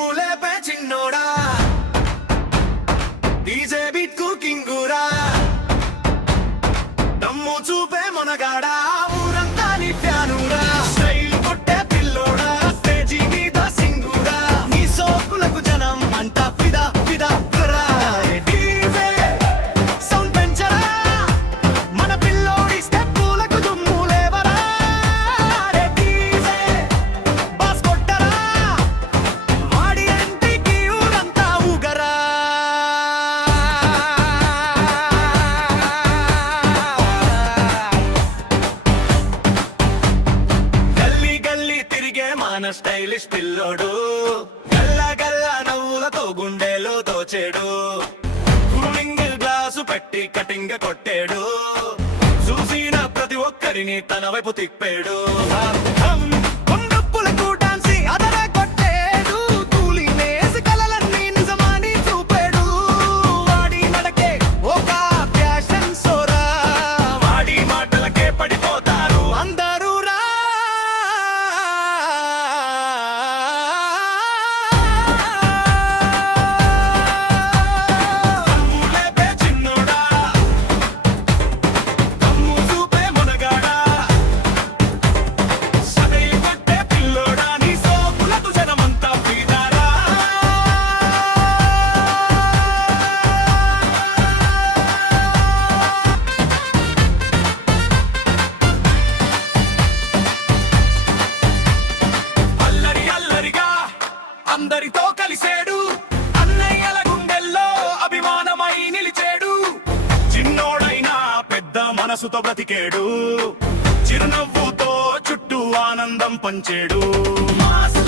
దుమ్ములేపే చిన్నోడా DJ beat కుకింగురా దమ్ము చూపే మొనగాడా ఊరంతా నీ ఫ్యానురా స్టైల్ కొట్టే పిల్లోడా స్టేజీ మీద సింగురా నీ సోకులకు జనం అంతా ఫిదా ఫిదా రా డీజే సౌండ్ పెంచరా మన పిల్లోడి స్టెప్పులకు దుమ్ములేవరా డీజే బాస్ కొట్టరా వాడి ఎంటికి ఊరంతా ఊగరా గల్లీ గల్లీ తిరిగే మన స్టైలిష్ పిల్లోడు గల్లా గల్లా నవ్వులతో గుండెలో దోచేడు కూలింగ్ గ్లాసు పెట్టి కటింగ్ కొట్టాడు చూసిన ప్రతి ఒక్కరిని తన వైపు తిప్పాడు కొండప్పులకు డాన్సి అదరే కొట్టాడు తూలినేసి కలలన్నీ నిజమాని చూపాడు వాడి నడకే ఒక ఫ్యాషన్ సోరా వాడి మాటలకే పడిపోతారు అందరూ రా దమ్ములేపే చిన్నోడా దమ్ము చూపే మొనగాడా సడై కొట్టే పిల్లోడా నీ సోకులకు జనమంతా ఫిదారా అల్లరి అల్లరిగా అందరితో కలిసేడు అన్నయ్యల గుండెల్లో అభిమానమై నిలిచేడు చిన్నోడైనా పెద్ద మనసుతో బ్రతికేడు చిరునవ్వుతో చుట్టూ ఆనందం పంచేడు మాస్